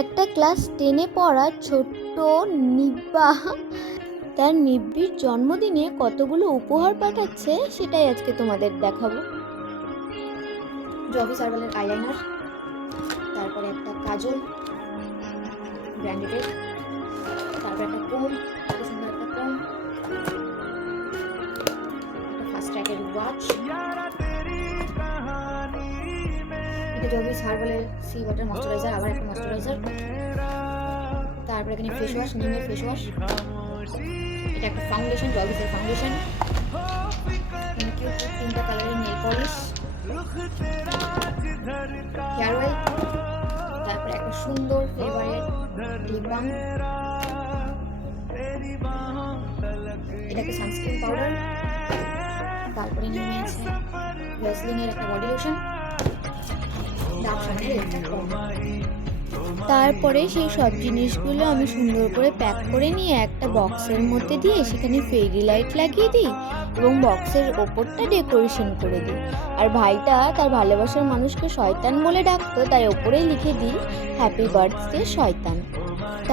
একটা ক্লাস 10-এ পড়া ছোট্ট নিব্বা তার নিব্বির জন্মদিনে কতগুলো উপহার পাঠাচ্ছে সেটাই আজকে তোমাদের দেখাবো। জবি সার্ভালের আইলাইনার, তারপরে একটা কাজল ব্র্যান্ডেডের, তারপরে একটা কোম, কত সুন্দর একটা কোম, একটা ফাস্ট ট্র্যাকের ওয়াচ, এটা জবি সার্ভালের সি ওয়াটার ময়শ্চারাইজার, আবার একটা ময়শ্চারাইজার, তারপরে এখানে ফেস ওয়াশ, নিমের ফেস ওয়াশ, এটা একটা ফাউন্ডেশন, জবিসের ফাউন্ডেশন, তিনটা কালারের নেল পলিশ, হেয়ার অয়েল, তারপরে একটা সুন্দর ফ্লেভারের লিপ বাম, এটাকে সানস্ক্রিন পাউডার, তারপরে নিয়েছে ভ্যাসলিনের একটা বডি লোশন, ডাব সামনের একটা কম। তারপরে সেই সব জিনিসগুলো আমি সুন্দর করে প্যাক করে নিয়ে একটা বক্সের মধ্যে দিয়ে সেখানে ফেরি লাইট লাগিয়ে দিই এবং বক্সের ওপরটা ডেকোরেশন করে দিই। আর ভাইটা তার ভালোবাসার মানুষকে শয়তান বলে ডাকতো, তাই ওপরে লিখে দিই হ্যাপি বার্থডে শয়তান।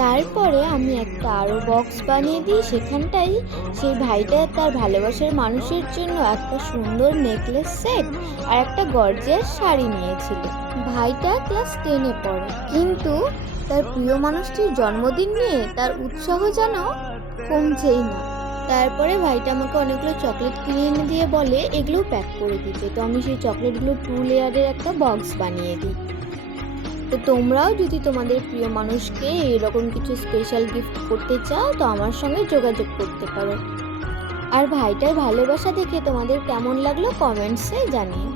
তারপরে আমি একটা আরও বক্স বানিয়ে দিই, সেখানটাই সেই ভাইটা তার ভালোবাসার মানুষের জন্য একটা সুন্দর নেকলেস সেট আর একটা গর্জিয়াস শাড়ি নিয়েছিল। ভাইটা ক্লাস 10-এ পড়ে, কিন্তু তার প্রিয় মানুষটির জন্মদিন নিয়ে তার উৎসাহ যেন কমছেই না। তারপরে ভাইটা আমাকে অনেকগুলো চকলেট কিনে এনে দিয়ে বলে এগুলো প্যাক করে দিতে, তো আমি সেই চকলেটগুলো 2 লেয়ারের একটা বক্স বানিয়ে দিই। তো তোমরাও যদি তোমাদের প্রিয় মানুষকে এরকম কিছু স্পেশাল গিফট করতে চাও তো আমার সঙ্গে যোগাযোগ করতে পারো। আর ভাইটার ভালোবাসা দেখে তোমাদের কেমন লাগলো কমেন্টসে জানিও।